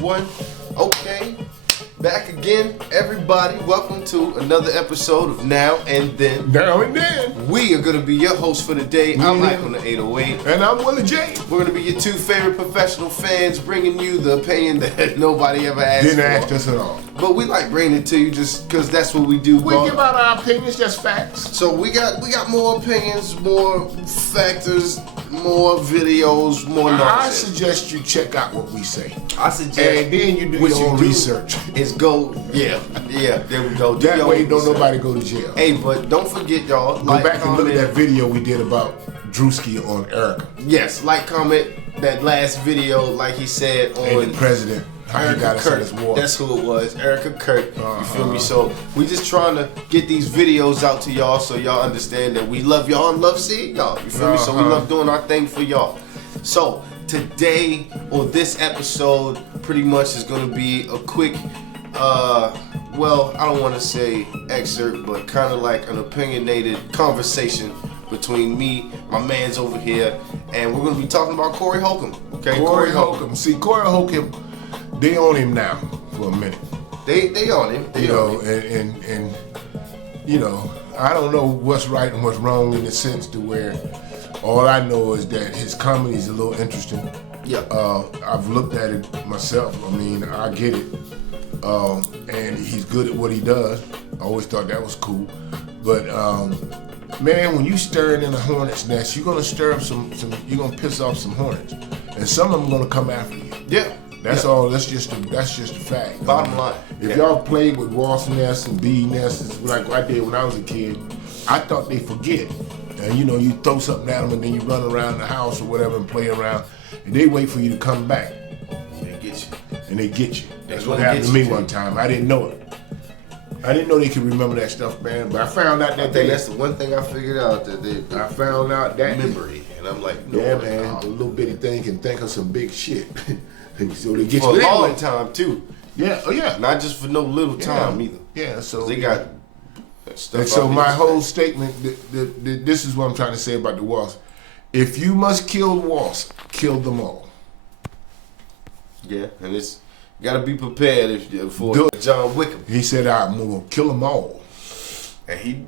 1. Okay, back again, everybody. Welcome to another episode of Now and Then. Now and Then. We are going to be your host for the day. I'm Mike on the 808. And I'm Willie J. We're going to be your two favorite professional fans, bringing you the opinion that nobody ever asked Didn't for. ask us at all. But we like bringing it to you just because that's what we do. We give out our opinions, just facts. So we got more opinions, more factors, more videos, more nonsense. I suggest you check out what we say. I suggest, and then you do your own research. Is go, yeah, there we go. That way, don't nobody go to jail. Hey, but don't forget, y'all. Go back and look at that video we did about Drewski on Erica. Yes, comment that last video, like he said on and the president. How he got us in this war. That's who it was, Erica Kirk. You feel me? So we just trying to get these videos out to y'all so y'all understand that we love y'all and love seeing y'all. You feel me? So we love doing our thing for y'all. So today, or this episode, pretty much is going to be a quick, well, I don't want to say excerpt, but kind of like an opinionated conversation between me, my man's over here, and we're going to be talking about Cory Holcome. Okay, Cory Holcome. See, Cory Holcome, they own him now for a minute. They own him. They own him. And you know, I don't know what's right and what's wrong in the sense to where all I know is that his comedy is a little interesting. Yeah. I've looked at it myself. I mean, I get it. And he's good at what he does. I always thought that was cool. But man, when you stirring in a hornet's nest, you're gonna stir up some you're gonna piss off some hornets. And some of them gonna come after you. Yeah. That's all. That's just a fact. Bottom line. If y'all played with wasp nests and bee nests like I did when I was a kid, I thought they forget. And you know, you throw something at them and then you run around the house or whatever and play around, and they wait for you to come back. They get you. And they get you. That's what happened to me one time. I didn't know it. I didn't know they could remember that stuff, man. But I found out that that's the one thing I figured out that I found out that memory, and I'm like, no, yeah, man. The little bitty thing can think of some big shit. So they get for you a long time too. Yeah, oh yeah. Not just for no little time either. Yeah, so they got stuff. And so my whole statement, this is what I'm trying to say about the wasp. If you must kill the wasp, kill them all. Yeah, and it's got to be prepared for John Wickham. He said, I'm gonna kill them all, and he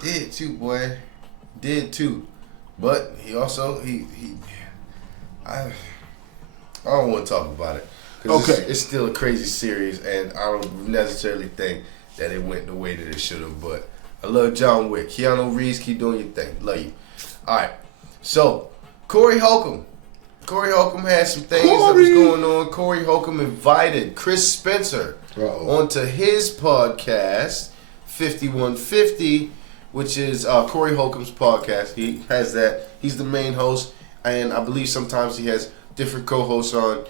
did too, boy. Did too, but he also I don't want to talk about it. Okay. It's still a crazy series, and I don't necessarily think that it went the way that it should have. But I love John Wick. Keanu Reeves, keep doing your thing. Love you. All right. So, Cory Holcome. Cory Holcome had some things that was going on. Cory Holcome invited Chris Spencer onto his podcast, 5150, which is Cory Holcome's podcast. He has that. He's the main host, and I believe sometimes he has different co-hosts on,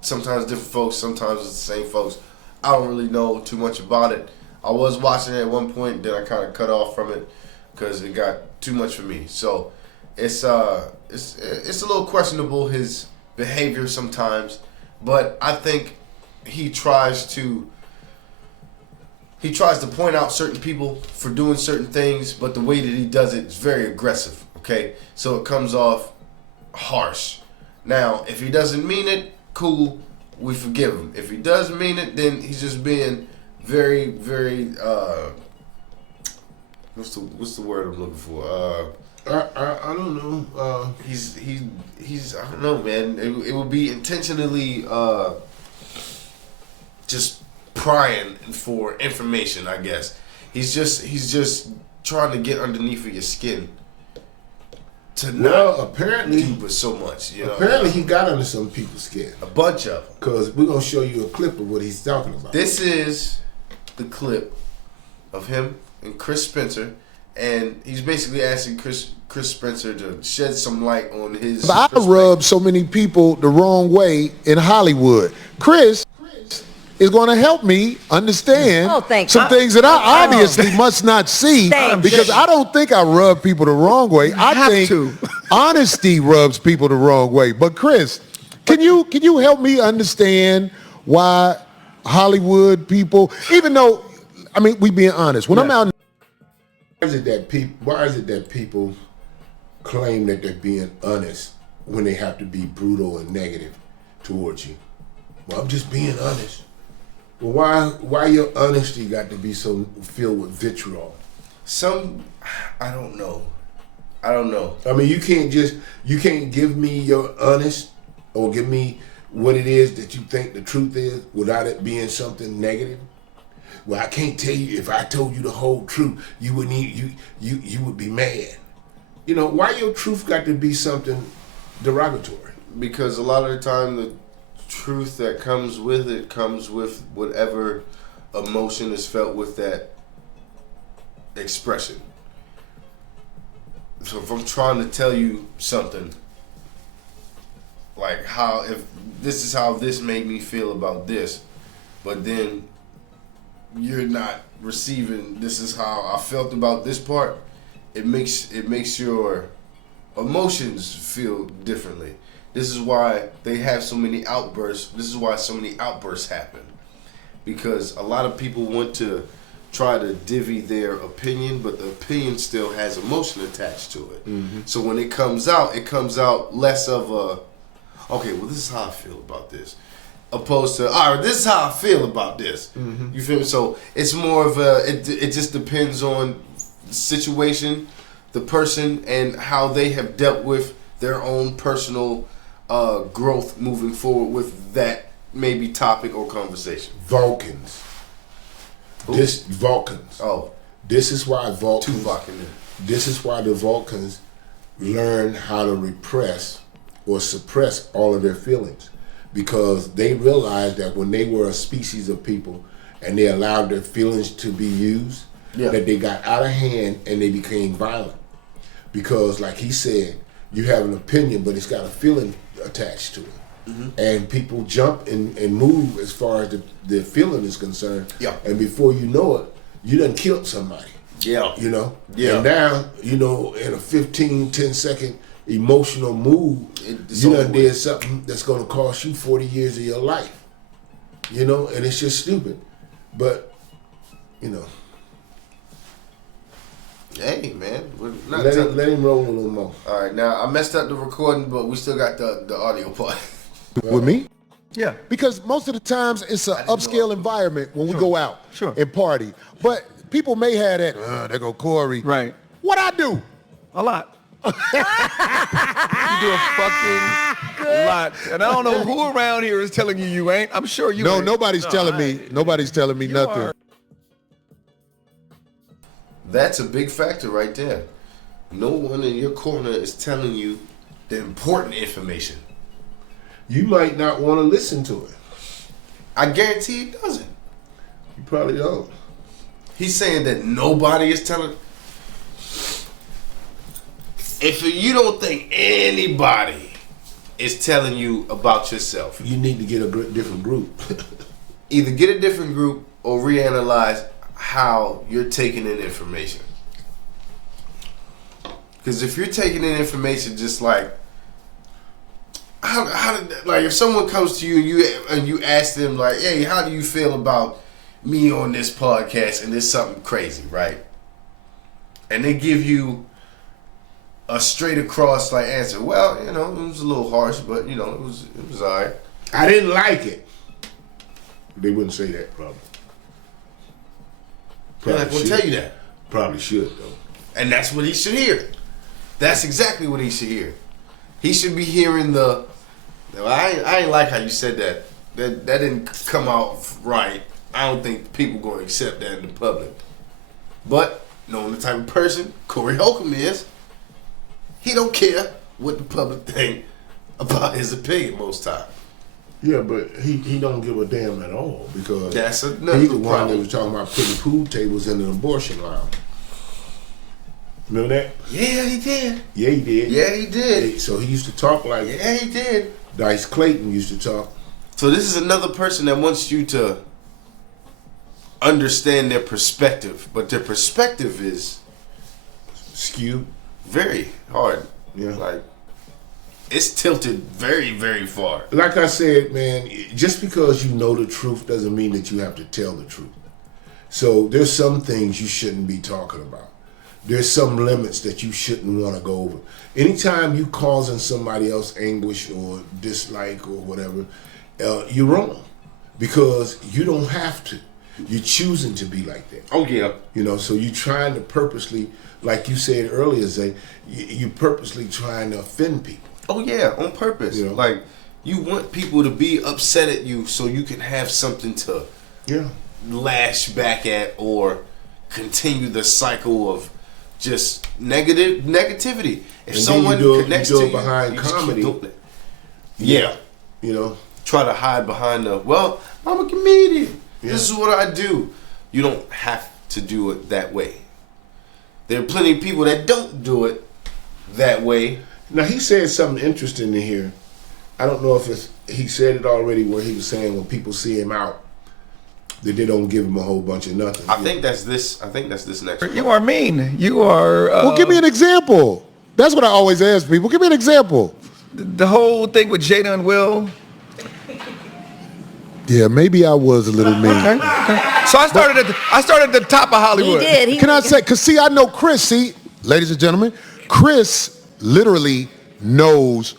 sometimes different folks, sometimes it's the same folks. I don't really know too much about it. I was watching it at one point, then I kind of cut off from it because it got too much for me. So it's a little questionable, his behavior sometimes, but I think he tries to point out certain people for doing certain things, but the way that he does it is very aggressive. Okay, so it comes off harsh. Now, if he doesn't mean it, cool, we forgive him. If he does mean it, then he's just being very, very, what's the word I'm looking for? I don't know. He's I don't know, man. It would be intentionally just prying for information, I guess. He's just trying to get underneath of your skin. Apparently, do but so much. You know? Apparently, he got under some people's skin. A bunch of them. Because we're gonna show you a clip of what he's talking about. This is the clip of him and Chris Spencer, and he's basically asking Chris Spencer to shed some light on his. I rubbed so many people the wrong way in Hollywood. Chris is going to help me understand some things that I obviously must not see because I don't think I rub people the wrong way. I think honesty rubs people the wrong way. But Chris, can you help me understand why Hollywood people, even though, I mean, we being honest, when I'm out. Why is it that people claim that they're being honest when they have to be brutal and negative towards you? Well, I'm just being honest. Well, why your honesty got to be so filled with vitriol? I don't know. I mean, you can't give me your honest or give me what it is that you think the truth is without it being something negative. Well, I can't tell you. If I told you the whole truth, you would be mad. You know, why your truth got to be something derogatory? Because a lot of the time the truth that comes with it comes with whatever emotion is felt with that expression. So if I'm trying to tell you something, like if this is how this made me feel about this, but then you're not receiving this is how I felt about this part, it makes your emotions feel differently. This is why they have so many outbursts. This is why so many outbursts happen. Because a lot of people want to try to divvy their opinion, but the opinion still has emotion attached to it. Mm-hmm. So when it comes out less of a, okay, well, this is how I feel about this, opposed to, all right, this is how I feel about this. Mm-hmm. You feel me? So it's more of it just depends on the situation, the person, and how they have dealt with their own personal growth moving forward with that maybe topic or conversation. Vulcans. Vulcans. Oh. This is why Vulcans. Two Vulcans. This is why the Vulcans learn how to repress or suppress all of their feelings. Because they realized that when they were a species of people and they allowed their feelings to be used, that they got out of hand and they became violent. Because like he said, you have an opinion, but it's got a feeling attached to it. Mm-hmm. And people jump and move as far as the feeling is concerned. Yeah. And before you know it, you done killed somebody. Yeah. You know? Yeah. And now, you know, in a 10-second emotional move, you done did something that's going to cost you 40 years of your life. You know? And it's just stupid. But, you know. Hey, man. Let him roll a little more. All right. Now, I messed up the recording, but we still got the audio part. With me? Yeah. Because most of the times it's an upscale environment when we go out and party. But people may have that, there go Cory. Right. What I do? A lot. You do a fucking lot. And I don't know who around here is telling you ain't. I'm sure you ain't. Nobody's telling me. Nobody's telling me nothing. That's a big factor right there. No one in your corner is telling you the important information. You might not want to listen to it. I guarantee he doesn't. You probably don't. He's saying that nobody is telling. If you don't think anybody is telling you about yourself, you need to get a different group. Either get a different group or reanalyze how you're taking in information. Because if you're taking in information just like, how did, like, if someone comes to you and you ask them like, hey, how do you feel about me on this podcast and there's something crazy, right? And they give you a straight across like answer. Well, you know, it was a little harsh, but you know, it was all right. I didn't like it. They wouldn't say that probably. They're not gonna tell you that. Probably should though. And that's what he should hear. That's exactly what he should hear. He should be hearing I ain't like how you said that. That didn't come out right. I don't think people gonna accept that in the public. But knowing the type of person Cory Holcome is, he don't care what the public think about his opinion most time. Yeah, but he don't give a damn at all because that's another he's the problem. one that was talking about putting pool tables in an abortion lounge. Remember that? Yeah, he did. Yeah, he did. Yeah, he did. So he used to talk like. Yeah, he did. Dice Clayton used to talk. So this is another person that wants you to understand their perspective, but their perspective is skewed, very hard. Yeah, like it's tilted very, very far. Like I said, man, just because you know the truth doesn't mean that you have to tell the truth. So there's some things you shouldn't be talking about. There's some limits that you shouldn't want to go over. Anytime you causing somebody else anguish or dislike or whatever, you're wrong because you don't have to. You're choosing to be like that. Oh yeah. So you're trying to purposely, like you said earlier, Zay, you purposely trying to offend people. Oh yeah, on purpose. Like you want people to be upset at you so you can have something to lash back at or continue the cycle of just negativity. If someone connects to you behind you comedy, just keep doing it. Yeah. Try to hide behind I'm a comedian. Yeah. This is what I do. You don't have to do it that way. There are plenty of people that don't do it that way. Now, he said something interesting in here. I don't know if he said it already where he was saying when people see him out, that they don't give him a whole bunch of nothing. I think that's this next one. You are mean. You are... well, give me an example. That's what I always ask people. Give me an example. The whole thing with Jada and Will... Yeah, maybe I was a little mean. Okay. So I started at the top of Hollywood. He did. Can I say, because see, I know Chris, see, ladies and gentlemen, Chris literally knows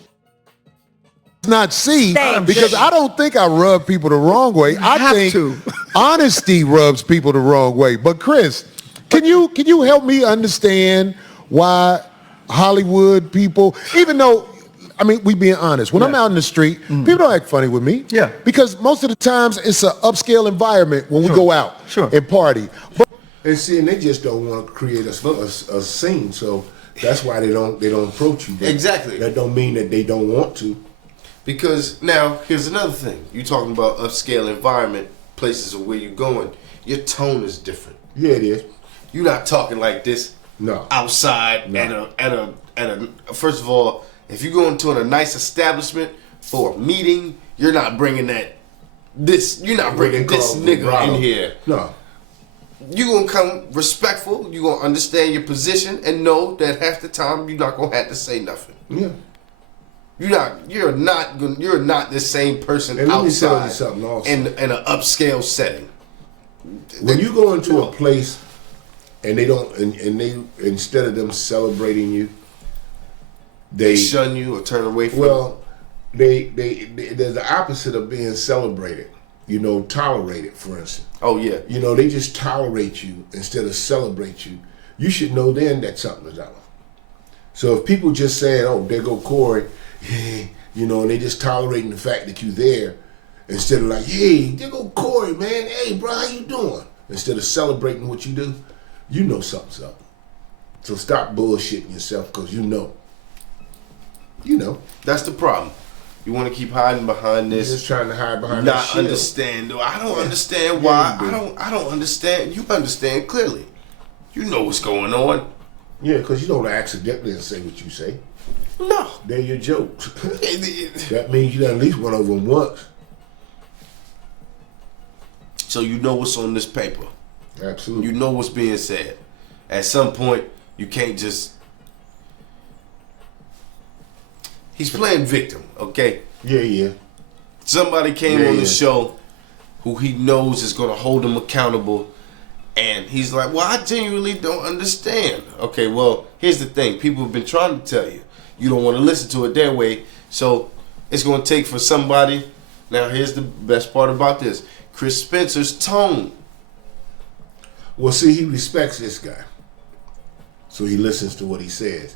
not see because I don't think I rub people the wrong way. I think honesty rubs people the wrong way. But Chris, can you help me understand why Hollywood people, even though, I mean, we being honest. When I'm out in the street, people don't act funny with me. Yeah. Because most of the times it's an upscale environment when we go out and party. But and they just don't want to create a scene, so that's why they don't approach you. Exactly. That don't mean that they don't want to. Because now here's another thing. You talking about upscale environment, places where you're going. Your tone is different. Yeah, it is. You're not talking like this. No. Outside at a first of all. If you go into a nice establishment for a meeting, you're not bringing this nigga in here. No. You're going to come respectful. You're going to understand your position and know that half the time you're not going to have to say nothing. Yeah. You're not the same person and outside let me tell you something also. in an upscale setting. When you go into a place and they instead of them celebrating you, they shun you or turn away from you. They're the opposite of being celebrated. Tolerated, for instance. Oh yeah. They just tolerate you instead of celebrate you. You should know then that something is up. So if people just saying, "Oh, there go Cory," and they just tolerating the fact that you're there, instead of like, "Hey, there go Cory, man. Hey, bro, how you doing?" Instead of celebrating what you do, you know something's up. So stop bullshitting yourself because you know. That's the problem. You want to keep hiding behind this. You're just trying to hide behind that shit. Understand. I don't understand why. I don't understand. You understand clearly. You know what's going on. Yeah, because you don't accidentally say what you say. No. They're your jokes. That means you done at least went over them once. So you know what's on this paper. Absolutely. You know what's being said. At some point, you can't just... He's playing victim, okay? Yeah. Somebody came on the show who he knows is going to hold him accountable, and he's like, well, I genuinely don't understand. Okay, well, here's the thing. People have been trying to tell you. You don't want to listen to it their way, so it's going to take for somebody. Now, here's the best part about this. Chris Spencer's tone. Well, see, he respects this guy, so he listens to what he says.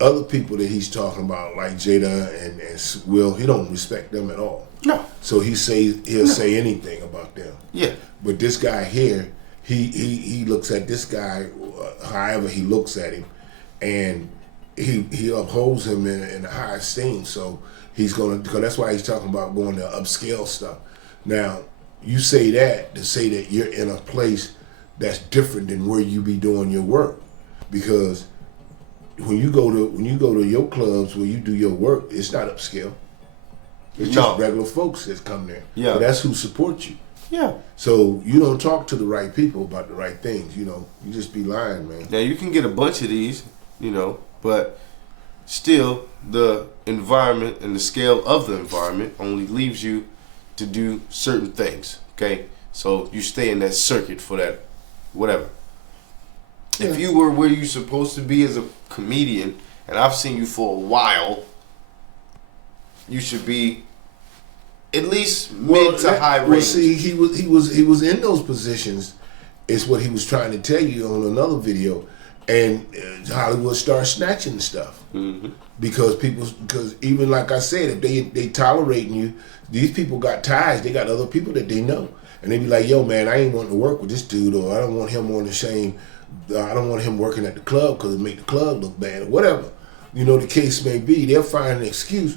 Other people that he's talking about, like Jada and Will, he don't respect them at all. No. So he'll say anything about them. Yeah. But this guy here, he looks at this guy however he looks at him, and he upholds him in a high esteem. So he's because that's why he's talking about going to upscale stuff. Now, you say that to say that you're in a place that's different than where you be doing your work, because when you go to your clubs where you do your work, it's not upscale. It's just regular folks that come there. Yeah. But that's who supports you. Yeah. So you don't talk to the right people about the right things. You just be lying, man. Now you can get a bunch of these, but still the environment and the scale of the environment only leaves you to do certain things. Okay, so you stay in that circuit for that, whatever. Yeah. If you were where you're supposed to be as a comedian, and I've seen you for a while, you should be at least mid to high range. Well, see, he was in those positions. Is what he was trying to tell you on another video, and Hollywood started snatching stuff because even like I said, if they tolerating you, these people got ties. They got other people that they know, and they be like, "Yo, man, I ain't wanting to work with this dude, or I don't want him on the same. I don't want him working at the club because it make the club look bad, or whatever." You know, the case may be. They'll find an excuse,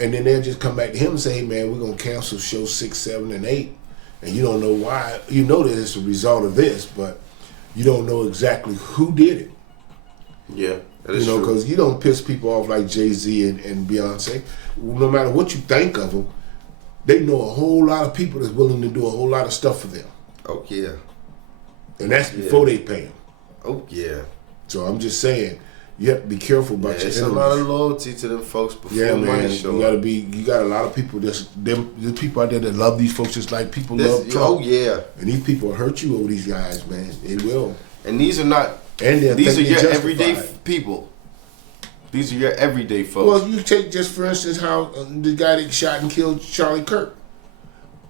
and then they'll just come back to him and say, "Hey, man, we're gonna cancel show 6, 7, and 8." And you don't know why. You know that it's a result of this, but you don't know exactly who did it. Yeah, that is true. Because you don't piss people off like Jay-Z and Beyonce. No matter what you think of them, they know a whole lot of people that's willing to do a whole lot of stuff for them. Oh, yeah. And that's before they pay them. Oh, yeah. So I'm just saying, you have to be careful about your enemies. There's a lot of loyalty to them folks before money show up. You got a lot of people there's people out there that love these folks just like people love Trump. Oh yeah. And these people will hurt you over these guys, man. They will. And these are not these are your everyday people. These are your everyday folks. Well, you take just for instance how the guy that shot and killed Charlie Kirk.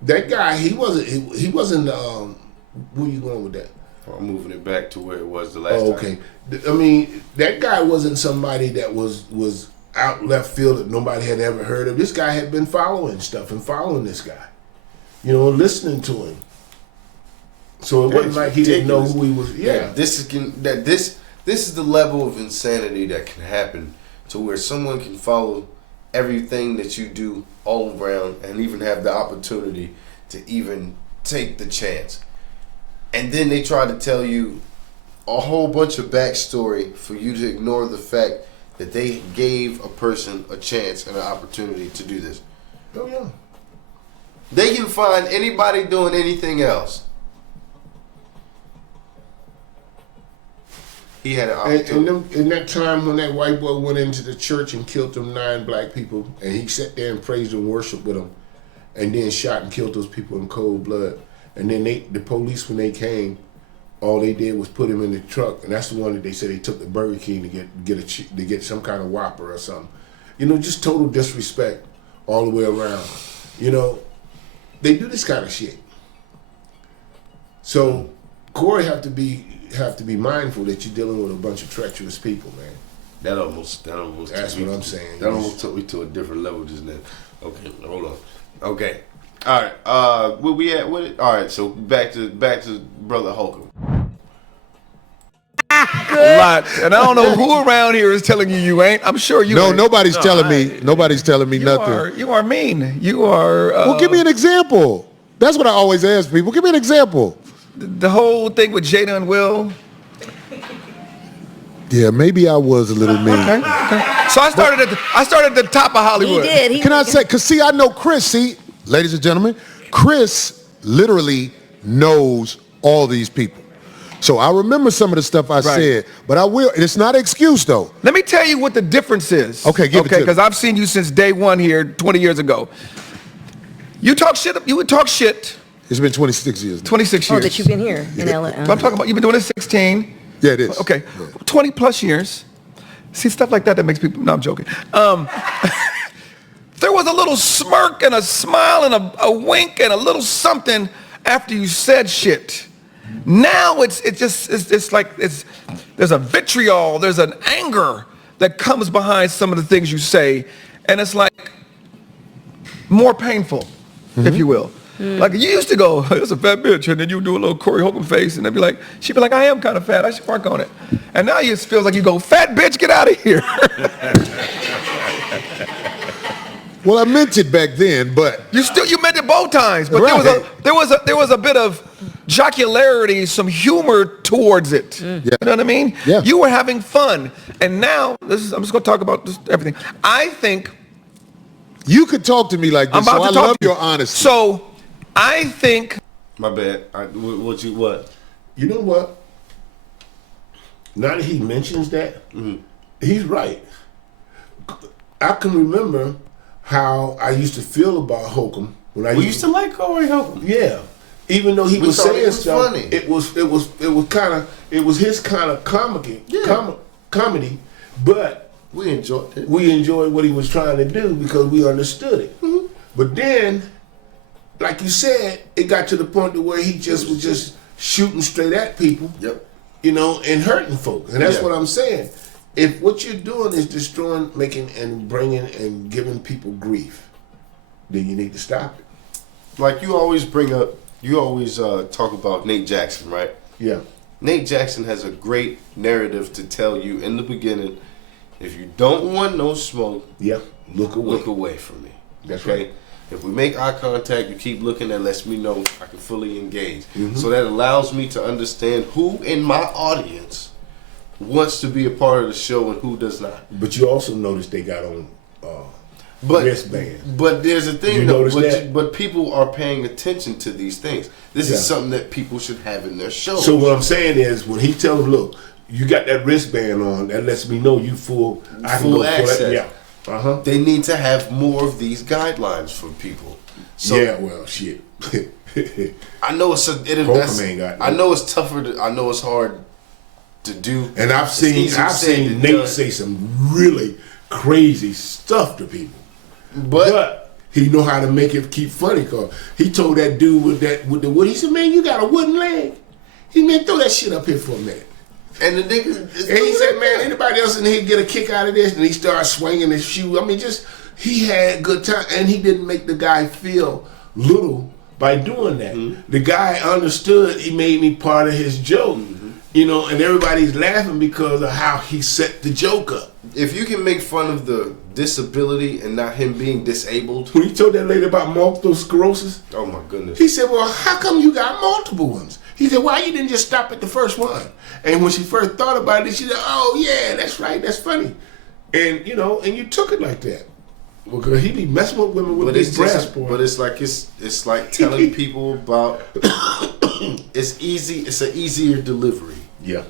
That guy, he wasn't where you going with that? I'm moving it back to where it was the last time. Okay. I mean, that guy wasn't somebody that was out left field that nobody had ever heard of. This guy had been following stuff and following this guy. You know, listening to him. So it wasn't like he didn't know who he was. Yeah. This is the level of insanity that can happen to where someone can follow everything that you do all around and even have the opportunity to even take the chance. And then they try to tell you a whole bunch of backstory for you to ignore the fact that they gave a person a chance and an opportunity to do this. Oh, yeah. They can find anybody doing anything else. He had an opportunity. In that time when that white boy went into the church and killed them 9 black people, and he sat there and praised and worshiped with them, and then shot and killed those people in cold blood. And then the police, when they came, all they did was put him in the truck, and that's the one that they said they took the Burger King to get some kind of Whopper or something. You know, just total disrespect all the way around. You know, they do this kind of shit. So Cory have to be mindful that you're dealing with a bunch of treacherous people, man. That almost. That's what I'm saying. That almost took me to a different level just then. Okay, hold on. Okay. All right, where we at with it? All right, so back to Brother Holcome. A lot, and I don't know who around here is telling you ain't. I'm sure you. No, nobody's telling me. Nobody's telling me nothing. You are mean. You are. Well, give me an example. That's what I always ask people. Give me an example. The whole thing with Jada and Will. Yeah, maybe I was a little mean. Okay. So I started at the top of Hollywood. He did. Can I say? Cause see, I know Chris. See. Ladies and gentlemen, Chris literally knows all these people. So I remember some of the stuff I said, but I will. It's not an excuse, though. Let me tell you what the difference is. Okay, give it to me. Because I've seen you since day one here 20 years ago. You talk shit. You would talk shit. It's been 26 years. 26 years. Oh, that you've been here in LA. I'm talking about you've been doing this 16. Yeah, it is. Okay, yeah. 20 plus years. See, stuff like that makes people, no, I'm joking. There was a little smirk and a smile and a wink and a little something after you said shit. Now it's like there's a vitriol, there's an anger that comes behind some of the things you say, and it's like more painful, if you will. Like you used to go, it's a fat bitch, and then you do a little Cory Holcome face, and she'd be like, I am kind of fat, I should work on it. And now it feels like you go, fat bitch, get out of here. Well, I meant it back then, but you meant it both times. But right. there was a bit of jocularity, some humor towards it. Yeah. You know what I mean? Yeah. You were having fun, and now I'm just going to talk about just everything. I think you could talk to me like this. So I love your honesty. So I think. My bad. What? You know what? Now that he mentions that, he's right. I can remember how I used to feel about Holcome when I used to like Cory Holcome. Yeah, even though he was saying stuff, funny. it was his kind of comedy, but we enjoyed it. We enjoyed what he was trying to do because we understood it. But then like you said, it got to the point to where he just was just shooting straight at people. Yep. You know, and hurting folks. And that's what I'm saying. If what you're doing is destroying, making, and bringing and giving people grief, then you need to stop it. Like you always talk about Nate Jackson, right? Yeah. Nate Jackson has a great narrative to tell you in the beginning. If you don't want no smoke, look away. Look away from me. That's okay? right. If we make eye contact, you keep looking, that lets me know I can fully engage. Mm-hmm. So that allows me to understand who in my audience wants to be a part of the show and who does not. But you also notice they got on wristbands. But there's a thing, but people are paying attention to these things. This is something that people should have in their show. So what I'm saying is, when he tells them, look, you got that wristband on, that lets me know you full access. Yeah. They need to have more of these guidelines for people. So, well, shit. I know it's I know it's tougher. I know it's hard to do. And I've seen Nate say some really crazy stuff to people, but he know how to make it keep funny. Cause he told that dude with the wood. He said, "Man, you got a wooden leg." He said, "Throw that shit up here for a minute." And the nigga, and he said, "Man, anybody else in here get a kick out of this?" And he started swinging his shoe. I mean, he had a good time, and he didn't make the guy feel little by doing that. Mm-hmm. The guy understood. He made me part of his joke, you know, and everybody's laughing because of how he set the joke up. If you can make fun of the disability and not him being disabled. When he told that lady about multiple sclerosis, oh my goodness, he said, "Well, how come you got multiple ones?" He said, "Why you didn't just stop at the first one?" And when she first thought about it, she said, "Oh yeah, that's right, that's funny," and you know, and you took it like that. Because he be messing with women with big brass boy. But it's like telling people about. It's easy. It's an easier delivery. Yeah.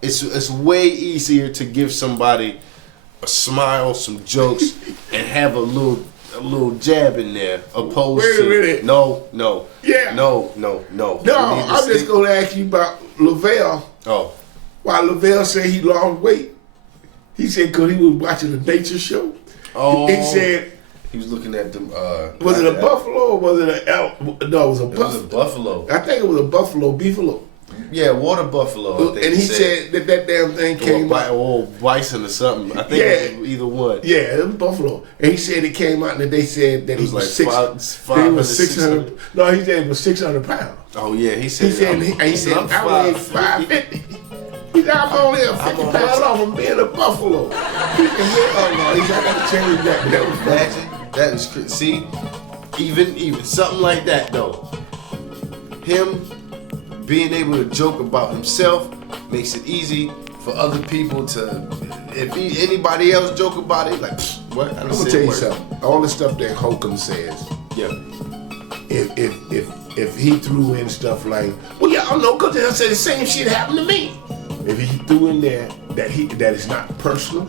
It's way easier to give somebody a smile, some jokes, and have a little jab in there, opposed to no. Yeah. No. I'm just gonna ask you about Lavelle. Oh. Why Lavelle said he lost weight? He said because he was watching a nature show. Oh. He said he was looking at them. Was it a buffalo or was it an elk? No, it was a buffalo. It was a buffalo. I think it was a buffalo beefalo. Yeah, water buffalo. And he said that damn thing came out. Or bison or something. I think it was either one. Yeah, it was buffalo. And he said it came out and they said that he was like 600. No, he said it was 600 pounds. Oh yeah, he said I weighed 550. He said I'm only 50 pounds off from being a buffalo. He said, "Oh no," he said, "I gotta change that." But that was imagine that is crazy. See, even something like that though. Him being able to joke about himself makes it easy for other people to. If anybody else joke about it, like what? I'm gonna tell you something. All the stuff that Holcome says. Yeah. If he threw in stuff like, well, y'all know, because they'll say the same shit happened to me. If he threw in there that is not personal,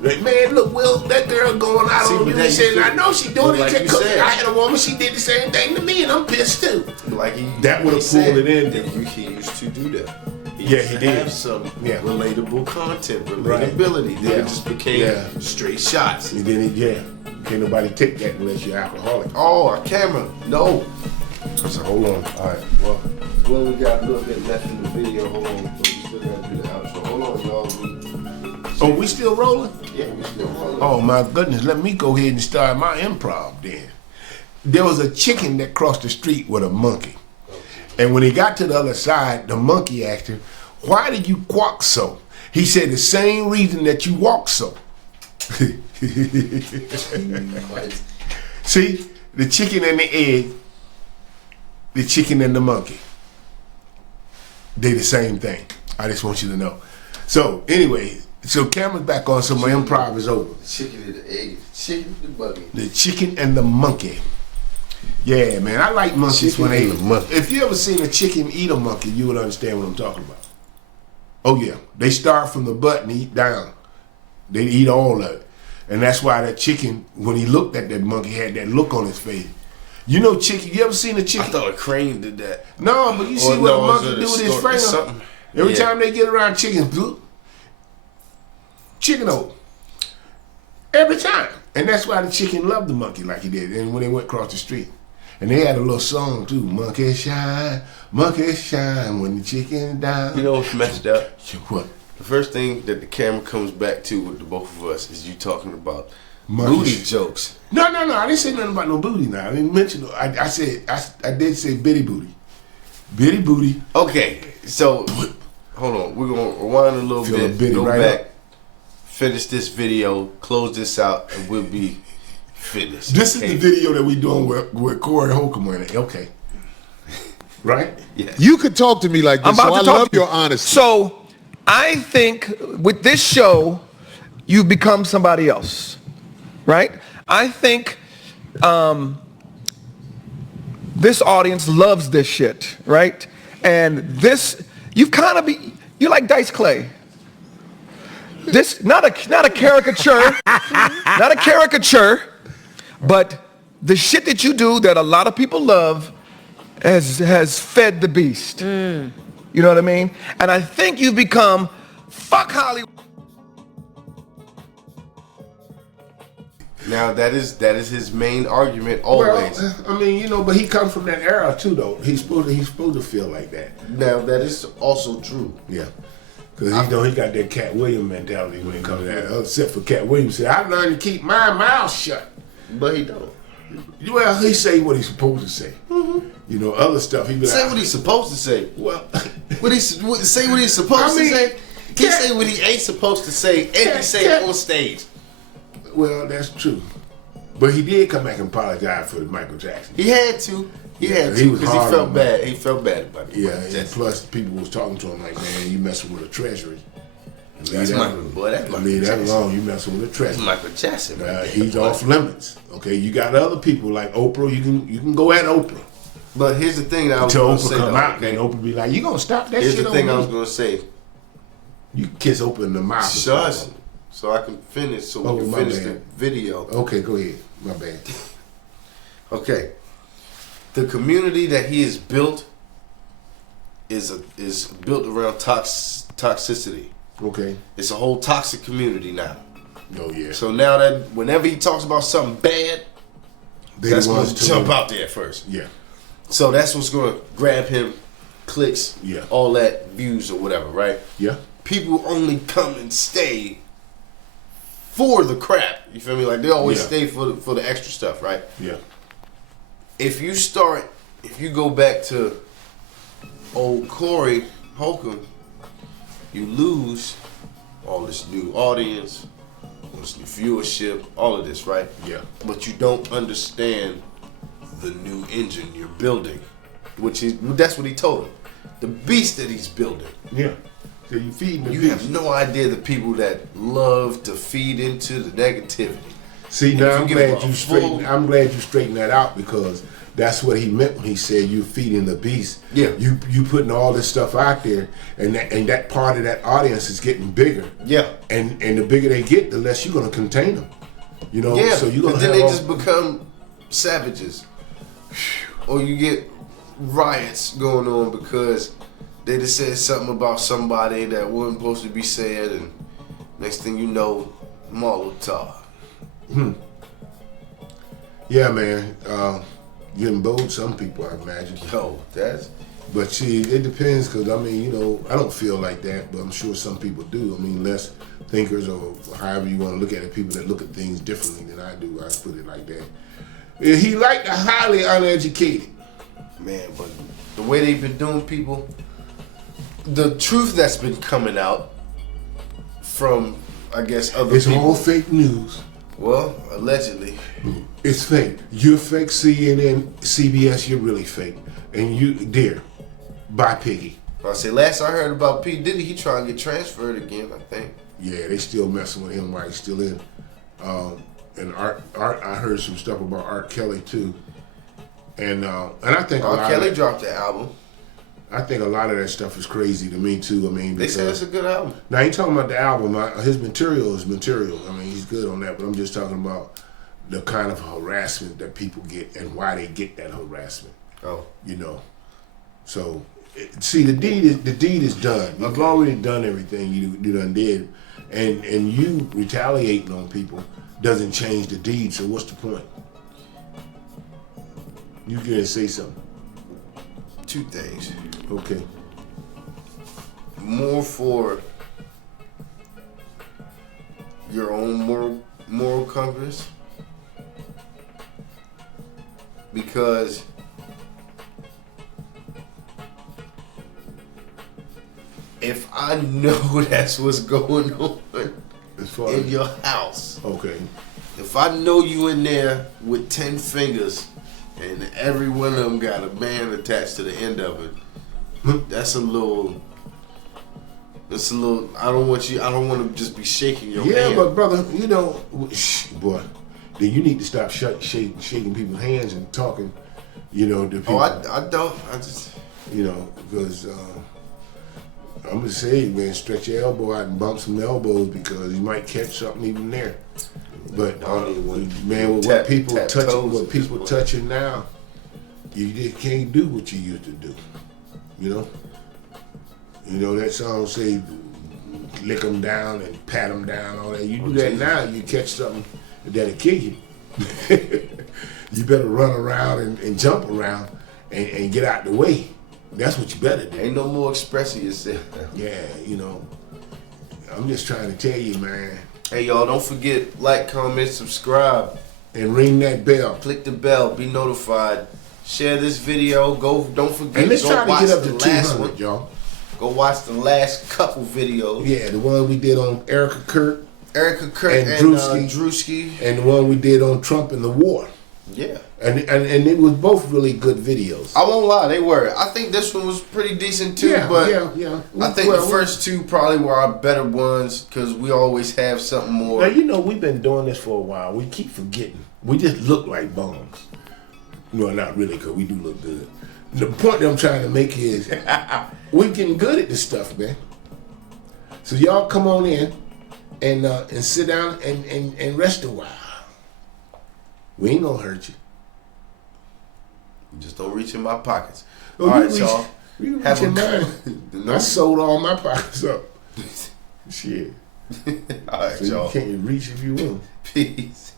like, man, look, Will, that girl going out on you. He said, I know she doing it because I had a woman, she did the same thing to me, and I'm pissed too. That would have pulled it in. He used to do that. He did have some relatable content, relatability. Then it just became straight shots. And then can't nobody take that unless you're alcoholic. Oh, our camera, no. So hold on. All right, well, we got a little bit left in the video. Hold on, but we still gotta do the outro. Hold on, y'all. Oh, we still rolling? Yeah, we still rolling. Oh my goodness, let me go ahead and start my improv then. There was a chicken that crossed the street with a monkey. And when he got to the other side, the monkey asked him, "Why did you quack so?" He said, "The same reason that you walk so." See, the chicken and the egg, the chicken and the monkey, they the same thing. I just want you to know. So anyway, camera's back on, so my improv is over. The chicken and the egg, the chicken and the monkey. The chicken and the monkey. Yeah, man, I like monkeys when they eat. If you ever seen a chicken eat a monkey, you would understand what I'm talking about. Oh yeah, they start from the butt and eat down. They eat all of it. And that's why that chicken, when he looked at that monkey, had that look on his face. You know chicken, you ever seen a chicken? I thought a crane did that. No, but you see what a monkey do with his finger? Every time they get around chickens, chicken over. Every time. And that's why the chicken loved the monkey like he did, and when they went across the street. And they had a little song too, monkey shine when the chicken down. You know what's messed up? What? The first thing that the camera comes back to with the both of us is you talking about Monkey booty jokes. No, I didn't say nothing about no booty now. I didn't mention, I did say bitty booty. Bitty booty. Okay, so, hold on. We're going to rewind a little bit, go right back, up. finish this video, close this out, and we'll be finished. This is the video that we doing with Cory and Holcome in it. Okay. Right? Yeah. You could talk to me like this, so I love your honesty. So, I think with this show, you've become somebody else, right? I think this audience loves this shit, right? And this, you've kind of you like Dice Clay. This, not a caricature, not a caricature, but the shit that you do that a lot of people love has fed the beast. You know what I mean? And I think you've become fuck Hollywood. Now that is his main argument always. Well, I mean, you know, but he comes from that era too, though. He's supposed to feel like that. Now that is also true. Yeah, because he got that Cat Williams mentality when it comes to that. Except for Cat Williams said, "I learned to keep my mouth shut," but he don't. Well, he say what he's supposed to say. You know, other stuff he be Say like, what he's supposed to say. well, Say what he's supposed to say. He say what he ain't supposed to say, and he say it on stage. Well, that's true. But he did come back and apologize for the Michael Jackson. He had to. He had he to was because he hard felt on bad. He felt bad about it. Yeah, and plus people was talking to him like, man, you messing with a treasury. That's Michael. Boy, that's Michael leave that Jackson. alone. You messing with a treasury. That's Michael Jackson. Right he's off limits. Okay, you got other people like Oprah. You can go at Oprah. But here's the thing that I was Until going to Oprah say. come out, then Oprah be like, you gonna stop that Here's shit? the thing on I was me? going to say. You kiss Oprah in the mouth. Shush. So I can finish. So we can finish the video. Okay, go ahead. My bad. Okay. The community that he has built is built around toxicity. Okay. It's a whole toxic community now. Oh yeah. So now that whenever he talks about something bad, that's going to jump out there first. Yeah. So that's what's going to grab him, clicks, Yeah. all that views or whatever, right? Yeah. People only come and stay for the crap. You feel me? Like they always stay for the extra stuff, right? Yeah. If you go back to old Cory Holcome, you lose all this new audience, all this new viewership, all of this, right? Yeah. But you don't understand the new engine you're building, that's what he told him. The beast that he's building. Yeah. So you feeding the You beast. have no idea the people that love to feed into the negativity. See, And now if I'm you give glad them you a full- straightened. that out because that's what he meant when he said you're feeding the beast. Yeah. You putting all this stuff out there, and that part of that audience is getting bigger. Yeah. And the bigger they get, the less you're gonna contain them. You know. Yeah. So you gonna but then have they all- just become savages, or you get riots going on because they just said something about somebody that wasn't supposed to be said, and next thing you know, Molotov. Yeah, man. Getting bold, some people, I imagine. Yo, that's. But see, it depends, because I mean, you know, I don't feel like that, but I'm sure some people do. I mean, less thinkers, or however you want to look at it, people that look at things differently than I do, I put it like that. He liked the highly uneducated. Man, but the way they've been doing people, the truth that's been coming out from, I guess, other It's people. all fake news. Well, allegedly. It's fake. You're fake, CNN, CBS, you're really fake. And you, dear, bye, Piggy. I say, last I heard about P. Diddy, he trying to get transferred again, I think. Yeah, they still messing with him while he's still in. And Art, I heard some stuff about Art Kelly too. And I think a R. lot Kelly of, dropped the album. I think a lot of that stuff is crazy to me too. I mean, They said it's a good album. now, I ain't talking about the album. His material is material. I mean, he's good on that. But I'm just talking about the kind of harassment that people get and why they get that harassment. Oh. You know. So, see, the deed is done. You've already done everything you done did, and you retaliating on people doesn't change the deed. So what's the point? You can say something. Two things. Okay. More for your own moral compass, because if I know that's what's going on in your house, okay. If I know you in there with 10 fingers and every one of them got a man attached to the end of it, that's a little. It's a little. I don't want to just be shaking your hand. Yeah, but brother, you know, boy, then you need to stop shaking people's hands and talking, you know, to people. Oh, I don't. I just, you know, because I'm gonna say, man, stretch your elbow out and bump some elbows because you might catch something even there. But man, with what people touching now, you just can't do what you used to do. You know. You know that song say, lick them down and pat them down, all that. You do that now, you catch something that'll kill you. You better run around and jump around and get out the way. That's what you better do. Ain't no more expressing yourself. Yeah, you know. I'm just trying to tell you, man. Hey, y'all, don't forget, like, comment, subscribe. And ring that bell. Click the bell, be notified. Share this video. Don't forget, and let's try to get up to last 200, y'all. Go watch the last couple videos. Yeah, the one we did on Erica Kirk and Drewski. And the one we did on Trump and the war. Yeah. And it was both really good videos. I won't lie, they were. I think this one was pretty decent too, yeah. I think the first two probably were our better ones because we always have something more. Now, you know, we've been doing this for a while. We keep forgetting. We just look like bums. No, not really, because we do look good. The point that I'm trying to make is we're getting good at this stuff, man. So y'all come on in and sit down and rest a while. We ain't gonna hurt you. Just don't reach in my pockets. Oh, all right, y'all. You reach in mine. I sold all my pockets up. Shit. All right, so y'all. You can't reach if you want. Peace.